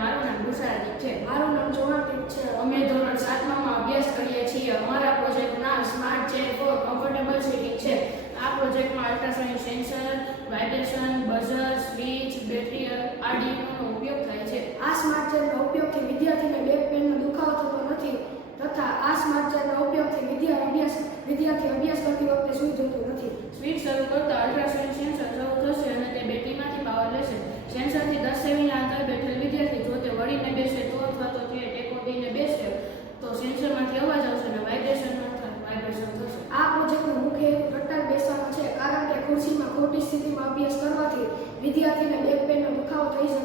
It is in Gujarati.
મારું નામ ગુસારાદીપ છે. મારું નામ જોવાનદીપ છે. અમે ધોરણ 7માં અભ્યાસ કરીએ છીએ. અમારા પ્રોજેક્ટનું નામ smart chair for comfortable sitting છે. આ પ્રોજેક્ટમાં ultrasonic sensor, vibration, buzzer, switch, battery, આર્ડિનોનો ઉપયોગ થાય છે. આ સ્માર્ટ ચેરના ઉપયોગથી વિદ્યાર્થીને બેક પેનનો દુખાવો થતો નથી તથા આ સ્માર્ટ ચેરના ઉપયોગથી વિદ્યાર્થી અભ્યાસ કરતી વખતે સૂઈ જતું નથી. સ્વિચ શરૂ કરતા અલ્ટ્રાસોનિક સેન્સર શરૂ થશે અને તે બેટરીમાંથી પાવર લેશે. સેન્સરથી 10 સેમીના અંતરે બેઠેલ વિદ્યાર્થી જો તે વળીને બેસે તો અથવા તો તે ટેકો દઈને બેસે તો સેન્સરમાંથી અવાજ આવશે અને વાઇબ્રેશન થશે. આ પ્રોજેક્ટનો મુખ્ય હેતુ રટ્ટાળ બેસવાનો છે કારણ કે ખુરશીમાં ખોટી સ્થિતિમાં અભ્યાસ કરવાથી વિદ્યાર્થીને બેક પેનનો દુખાવો થઈ શકે